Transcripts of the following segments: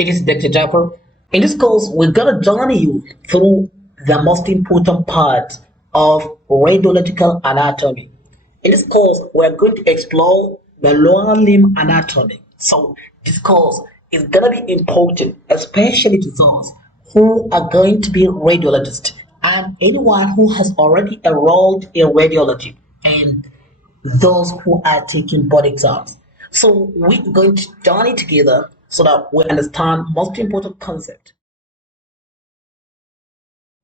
It is Dr. Japper. In this course, we're gonna journey you through the most important part of radiological anatomy. In this course, we're going to explore the lower limb anatomy. So this course is gonna be important, especially to those who are going to be radiologists and anyone who has already enrolled in radiology and those who are taking board exams. So we're going to journey together so that we understand most important concept.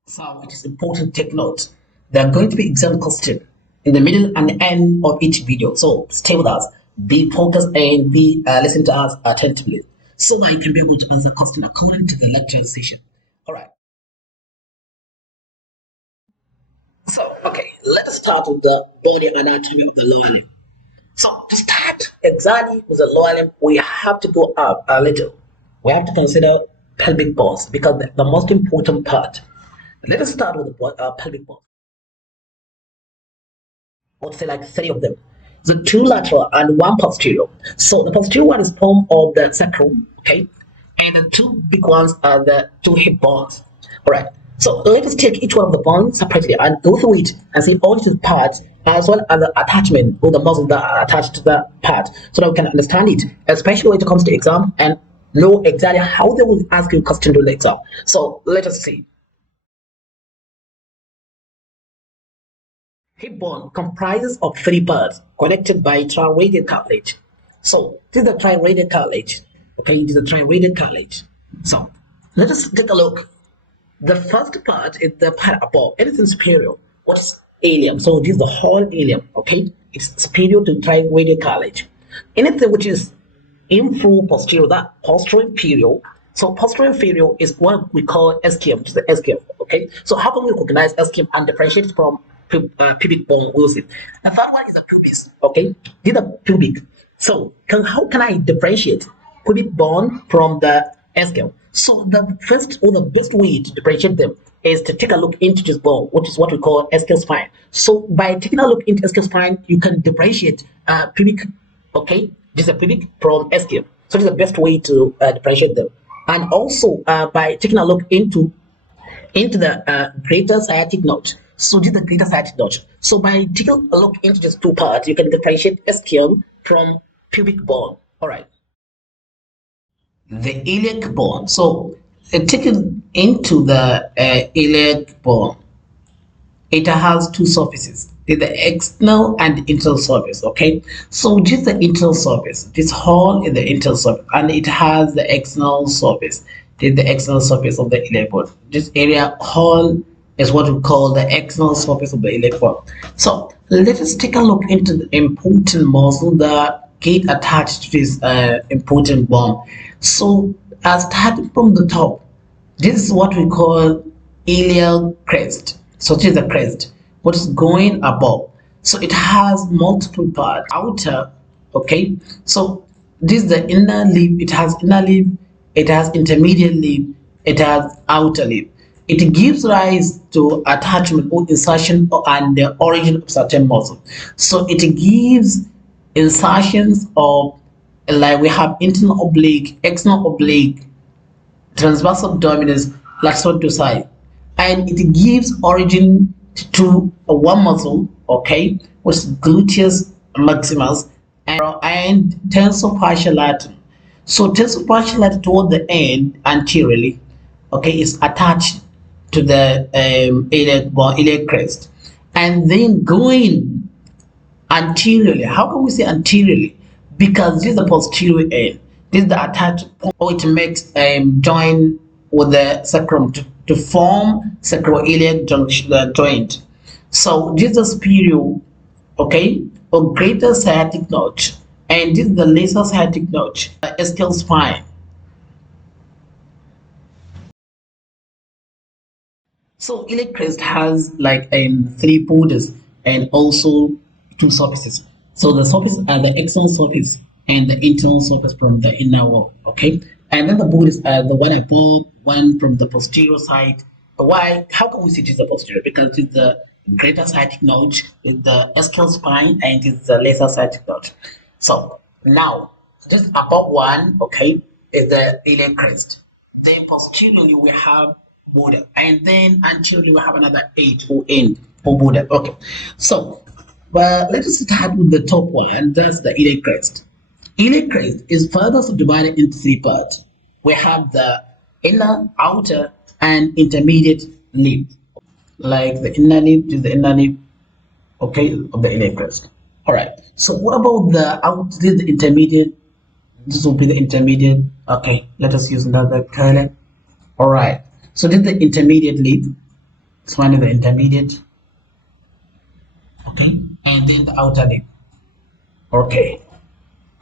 So it is important to take note. There are going to be exam questions in the middle and the end of each video. So stay with us, be focused, and be listen to us attentively, so that you can be able to answer question according to the lecture session. All right. So okay, let us start with the body anatomy of the lower limb. So to start exactly with the lower limb, we have to go up a little. We have to consider pelvic bones because the most important part. Let us start with the pelvic bones. I would say like three of them. The two lateral and one posterior. So the posterior one is formed of the sacrum, okay? And the two big ones are the two hip bones. All right. So let us take each one of the bones separately and go through it and see all these parts as well as the attachment or the muscles that are attached to the part so that we can understand it, especially when it comes to exam and know exactly how they will ask you a question during the exam. So let us see. Hip bone comprises of three parts connected by triradial cartilage. So this is the triradial cartilage. Okay, it is the triradial cartilage. So let us take a look. The first part is the part above, anything superior. What's ilium? So this is the whole ilium, okay? It's superior to triradial cartilage. Anything which is inferior posterior, that posterior inferior. So posterior inferior is what we call ischium, which is the ischium, okay? So how can we recognize ischium and differentiate it from pubic bone? We'll see. The third one is the pubis, okay? These are pubic. So how can I differentiate pubic bone from the ischium? So the first or the best way to differentiate them is to take a look into this bone, which is what we call ischial spine. So by taking a look into ischial spine, you can differentiate pubic, okay? This is a pubic from ischium. So this is the best way to differentiate them. And also by taking a look into the greater sciatic notch. So this is the greater sciatic notch. So by taking a look into these two parts, you can differentiate ischium from pubic bone. All right. The iliac bone. So taken into the iliac bone, it has two surfaces, the external and the internal surface. Okay, so just the internal surface, this hole is the internal surface, and it has the external surface, the external surface of the iliac bone. This area hole is what we call the external surface of the iliac bone. So let us take a look into the important muscle that get attached to this important bone. So starting from the top, this is what we call iliac crest. So this is the crest, what is going above. So it has multiple parts. Outer, okay. So this is the inner lip. It has inner lip. It has intermediate lip. It has outer lip. It gives rise to attachment or insertion and the origin of certain muscle. So it gives insertions of, like we have internal oblique, external oblique, transverse abdominis, lateral dorsi, and it gives origin to one muscle, okay, which is gluteus maximus and tensor fasciae latum. So tensor fasciae latum toward the end anteriorly, okay, is attached to the iliac crest, and then going anteriorly. How can we say anteriorly? Because this is the posterior end. This is the attached, or it makes join with the sacrum to form sacroiliac joint. So this is the superior, okay, or greater sciatic notch, and this is the lesser sciatic notch, ischial spine. So iliac crest has like three borders and also two surfaces. So the surface are the external surface and the internal surface from the inner wall, okay? And then the borders are the one above, one from the posterior side. Why? How can we see this the posterior? Because it's the greater sciatic notch, it's the ischial spine, and it's the lesser sciatic notch. So now, just above one, okay, is the iliac crest. Then posteriorly we have border, and then anteriorly we have another H or end or border. Okay, so well, let us start with the top one, and that's the iliac crest. Iliac crest is further subdivided into three parts. We have the inner, outer, and intermediate lip. Like the inner lip is the inner lip, okay, of the iliac crest. All right. So what about the out? This is the intermediate. This will be the intermediate. Okay. Let us use another color. All right. So this is the intermediate lip. This one is the intermediate. Okay. And then the outer lip. Okay.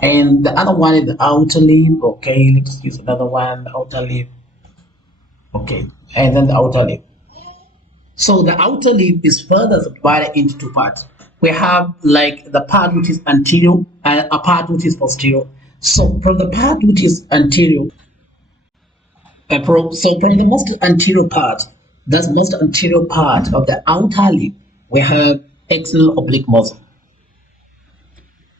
And the other one is the outer lip. Okay. Let's use another one. The outer lip. Okay. And then the outer lip. So the outer lip is further subdivided into two parts. We have like the part which is anterior and a part which is posterior. So from the part which is anterior, so from the most anterior part, that's most anterior part of the outer lip, we have external oblique muscle.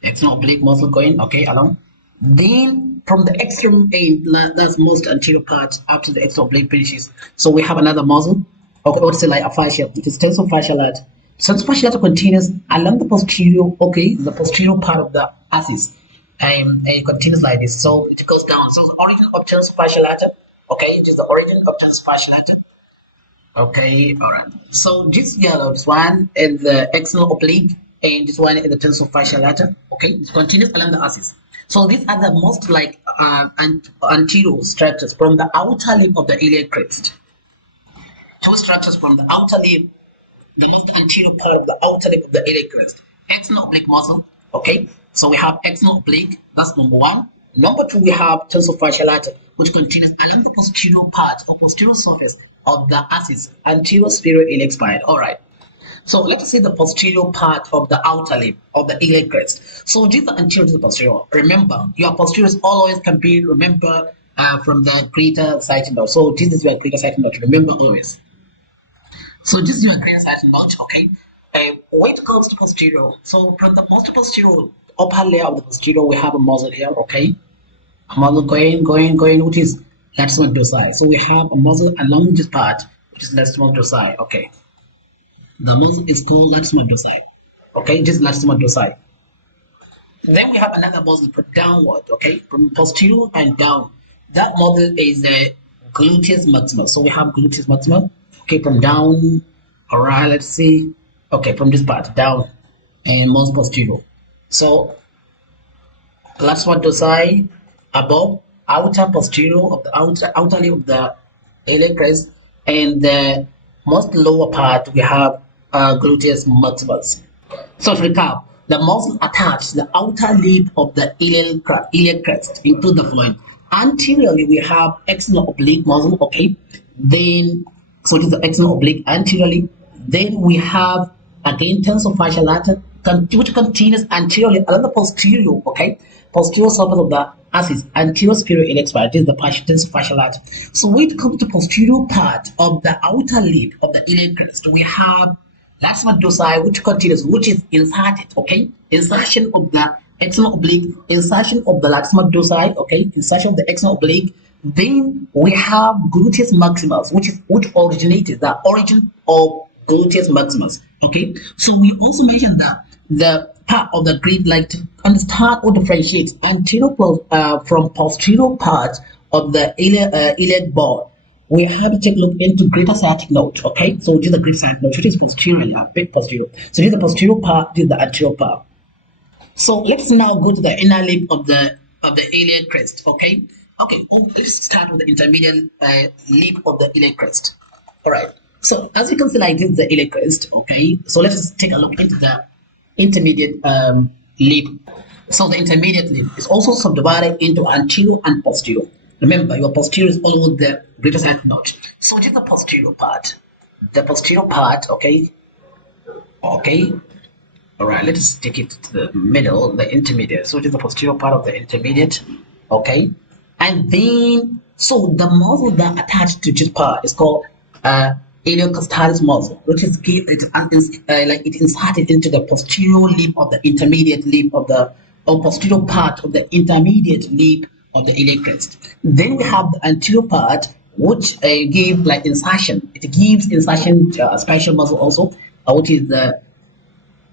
External oblique muscle going, okay, along. Then from the extreme end, that's most anterior part up to the external oblique finishes. So we have another muscle. Okay, or say like a fascia, it is tensor fascia lateral. Tensor fascia lateral continues along the posterior, okay, the posterior part of the axis, and it continues like this. So it goes down. So the origin of tensor fascia lateral, okay, it is the origin of tensor fascia lateral. Okay, all right. So this yellow, this one is the external oblique, and this one is the tensor fascia lateral. Okay, it continues along the axis. So these are the most like anterior structures from the outer lip of the iliac crest. Two structures from the outer lip, the most anterior part of the outer lip of the iliac crest. External oblique muscle, okay? So we have external oblique, that's number one. Number two, we have tensor fascia lateral, which continues along the posterior part or posterior surface of the axis, anterior superior iliac spine. All right. So let us see the posterior part of the outer lip of the iliac crest. So this is the anterior to the posterior. Remember, your posteriors always can be, remember, from the greater sighting node. So this is your greater sighting node. Remember always. So this is your greater sighting node, okay? When it comes to posterior, so from the most posterior upper layer of the posterior, we have a muscle here, okay? A muscle going, which is latissimus dorsi. So we have a muscle along this part, which is latissimus dorsi, okay? The muscle is called latissimus dorsi, okay? This is latissimus dorsi. Then we have another muscle from downward, okay? From posterior and down. That muscle is the gluteus maximus. So we have gluteus maximus. Okay, from down, all right, let's see. Okay, from this part, down, and most posterior. So, latissimus dorsi, above, outer posterior of the outer lip of the iliac crest, and the most lower part, we have gluteus maximus. So, to recap, the muscle attached to the outer lip of the iliac crest include the following. Anteriorly, we have external oblique muscle, okay? Then so it is the external oblique anteriorly. Then we have again tensor fascia lateral, which continues anteriorly along the posterior, okay, posterior surface of the axis, anterior superior iliac spine. This is the tensor fascia lateral. So when it comes to posterior part of the outer lip of the iliac crest, we have latissimus dorsi, which continues, which is inserted, okay, insertion of the external oblique, insertion of the latissimus dorsi, okay, insertion of the external oblique. Then we have gluteus maximus, which originated the origin of gluteus maximus. Okay, so we also mentioned that the part of the grid, like to understand or differentiate anterior from posterior part of the iliac bone, we have to take a look into greater sciatic node. Okay, so this is the greater sciatic node, which is posterior, a bit posterior. So this is the posterior part, this is the anterior part. So let's now go to the inner lip of the iliac crest. Okay. Okay, let's start with the intermediate lip of the iliac crest. All right. So as you can see, like this is the iliac crest. Okay. So let's take a look into the intermediate lip. So the intermediate lip is also subdivided into anterior and posterior. Remember, your posterior is always the greater sciatic node. So just the posterior part. The posterior part. Okay. Okay. All right. Let's take it to the middle, the intermediate. So just the posterior part of the intermediate. Okay. And then, so the muscle that attached to this part is called iliocostalis muscle, which is like it inserted into the posterior lip of the intermediate lip of the, or posterior part of the intermediate lip of the iliac crest. Then we have the anterior part, which give like insertion. It gives insertion special muscle also, which is the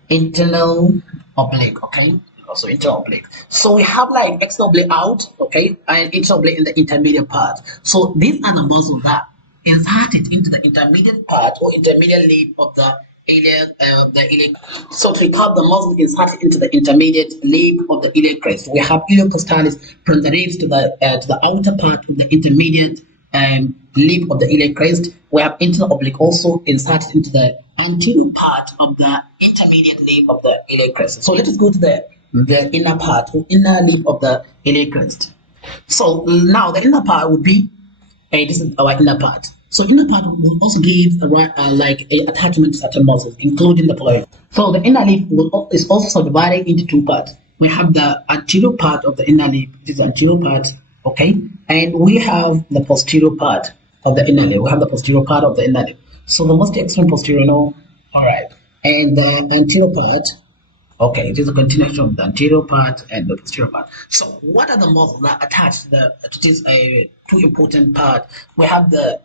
internal oblique. Okay, also internal oblique. So we have like external oblique out, okay, and internal oblique in the intermediate part. So these are the muscles that inserted into the intermediate part or intermediate lip of the iliac. So to recap, the muscle inserted into the intermediate lip of the iliac crest. We have ilium costalis from the ribs to the outer part of the intermediate lip of the iliac crest. We have internal oblique also inserted into the anterior part of the intermediate lip of the iliac crest. So let us go to the inner part or inner lip of the iliac crest. So now the inner part would be this is our inner part. So inner part will also give like a attachment to certain muscles, including the following. So the inner lip is also subdivided into two parts. We have the anterior part of the inner lip. This is the anterior part, okay, and we have the posterior part of the inner lip. We have the posterior part of the inner lip. So the most extreme posterior, no, all right, and the anterior part. Okay, it is a continuation of the anterior part and the posterior part. So, what are the muscles that attach to this two important part? We have the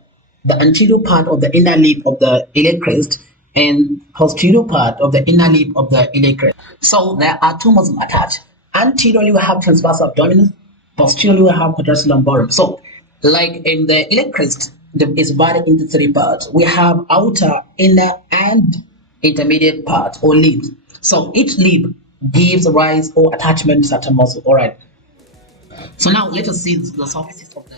anterior part of the inner lip of the iliac crest and posterior part of the inner lip of the iliac crest. So, there are two muscles attached. Anteriorly, we have transverse abdominis. Posteriorly, we have quadratus lumborum. So, like in the iliac crest, is divided into three parts. We have outer, inner, and intermediate part or lips. So each lip gives rise or attachment to certain muscle. All right. So now let us see the surfaces of the.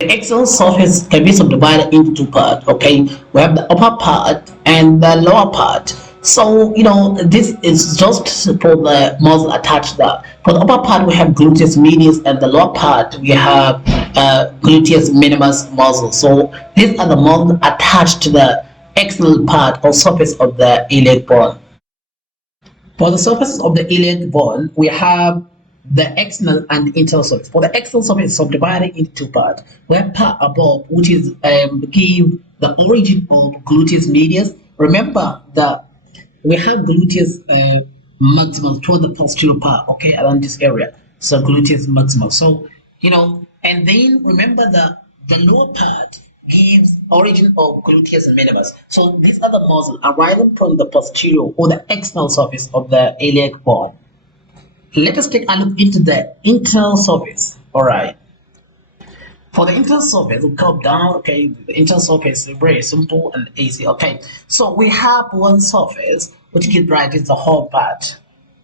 The external surface can be subdivided into two parts. Okay, we have the upper part and the lower part. So this is just for the muscle attached there. For the upper part, we have gluteus medius, and the lower part we have gluteus minimus muscle. So these are the muscles attached to the external part or surface of the iliac bone. For the surfaces of the iliac bone, we have the external and internal surface. For the external surface is subdivided into two parts. We have part above, which is give the origin of gluteus medius. Remember that we have gluteus maximus toward the posterior part, okay, around this area. So gluteus maximus. So and then remember that the lower part gives origin of gluteus minimus. So these are the muscles arising from the posterior or the external surface of the iliac bone. Let us take a look into the internal surface. All right. For the internal surface, we come down. Okay, the internal surface is very simple and easy. Okay, so we have one surface which gives rise to the whole part.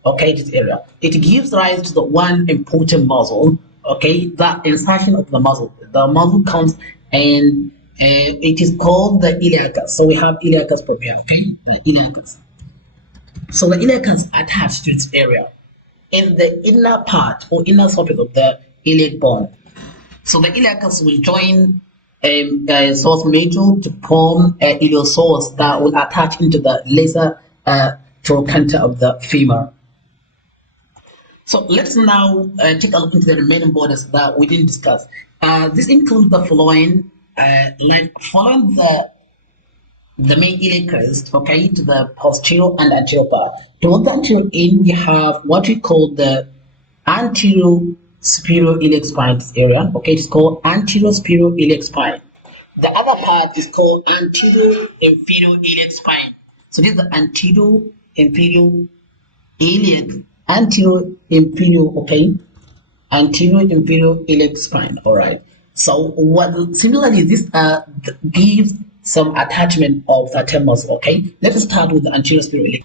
Okay, this area. It gives rise to the one important muscle. Okay, that insertion of the muscle. The muscle comes and it is called the iliacus. So we have iliacus from here. Okay, the iliacus. So the iliacus attached to this area in the inner part or inner surface of the iliac bone. So the iliacus will join a source major to form a iliopsoas that will attach into the lesser trochanter of the femur. So let's now take a look into the remaining borders that we didn't discuss. This includes the following, like following the main iliac crest, okay, to the posterior and anterior part. Toward the anterior end, we have what we call the anterior superior iliac spine. This area, okay, it's called anterior superior iliac spine. The other part is called anterior inferior iliac spine. So this is the anterior inferior iliac, anterior inferior, okay, anterior inferior iliac spine. All right. So what similarly this gives some attachment of the muscle. Okay, let us start with the anterior superior iliac.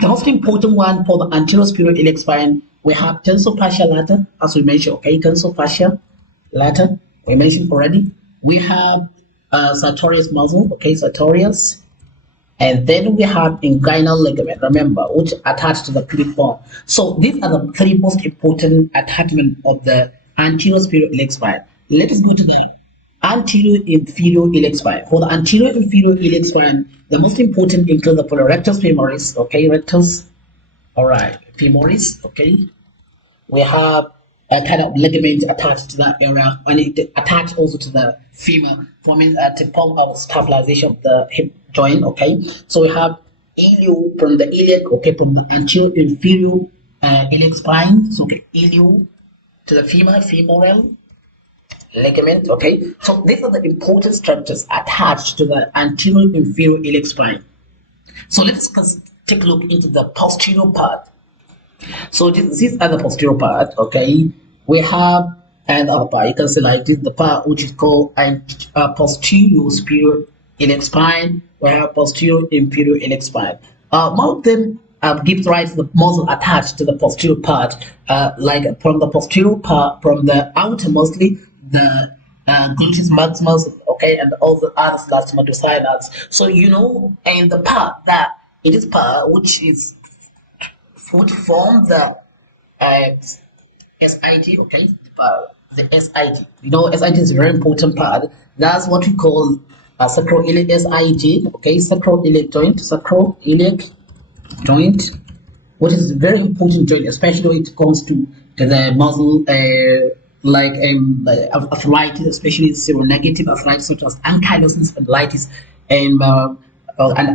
The most important one for the anterior superior iliac spine, we have tensor fascia lata, as we mentioned. Okay, tensor fascia lata, we mentioned already. We have sartorius muscle. Okay, sartorius. And then we have inguinal ligament, remember, which attached to the pubic bone. So these are the three most important attachments of the anterior superior iliac spine. Let us go to the anterior inferior iliac spine. For the anterior inferior iliac spine, the most important include the rectus femoris, okay, rectus, all right, femoris, okay. We have a kind of ligament attached to that area, and it attached also to the femur, forming to form our stabilization of the hip joint. Okay, so we have ilium from the iliac, okay, from the anterior inferior iliac spine. So okay, ilium to the femur, femoral ligament. Okay, so these are the important structures attached to the anterior inferior iliac spine. So let's take a look into the posterior part. So these are the posterior part. Okay, we have and upper part. You can see like this, the part which is called posterior superior iliac spine. We have posterior inferior iliac spine. One of them gives rise to the muscle attached to the posterior part, like from the posterior part, from the outer mostly the gluteus maximus, okay, and all the other stomatocytes. So you know, and the part that it is part which form the SIG, okay, the SIG. You know, SIG is a very important part. That's what we call sacroiliac SIG, okay, sacroiliac joint, which is a very important joint, especially when it comes to the muscle, like arthritis, especially seronegative arthritis such as ankylosing spondylitis and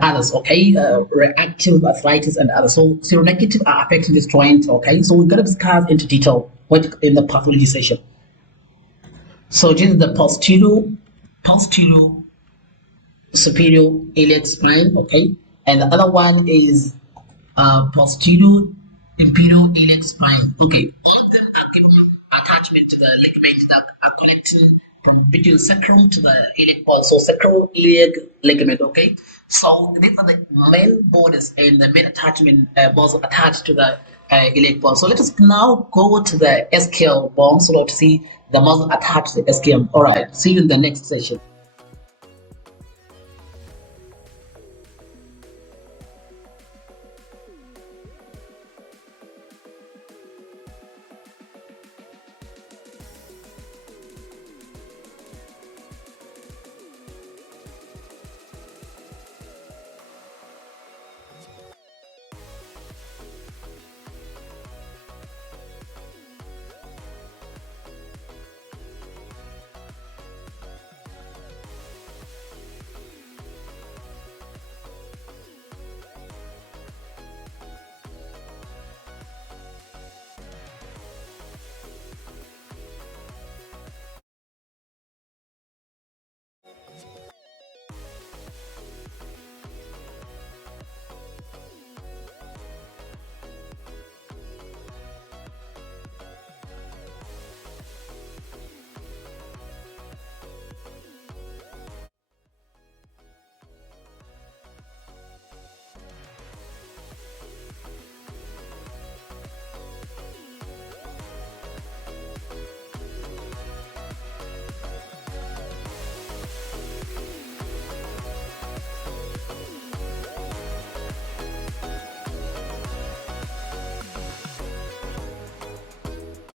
others, okay, reactive arthritis and others. So seronegative are affecting this joint, okay. So we're gonna discuss into detail what in the pathology session. So this is the posterior superior iliac spine, okay, and the other one is posterior inferior iliac spine. Okay, all of them are given attachment to the ligament that are connecting from between sacrum to the iliac bone. So sacroiliac ligament, okay. So these are the main borders and the main attachment muscle attached to the iliac bone. So let us now go to the ischial bone so to see the muscle attached to the ischium. All right, see you in the next session.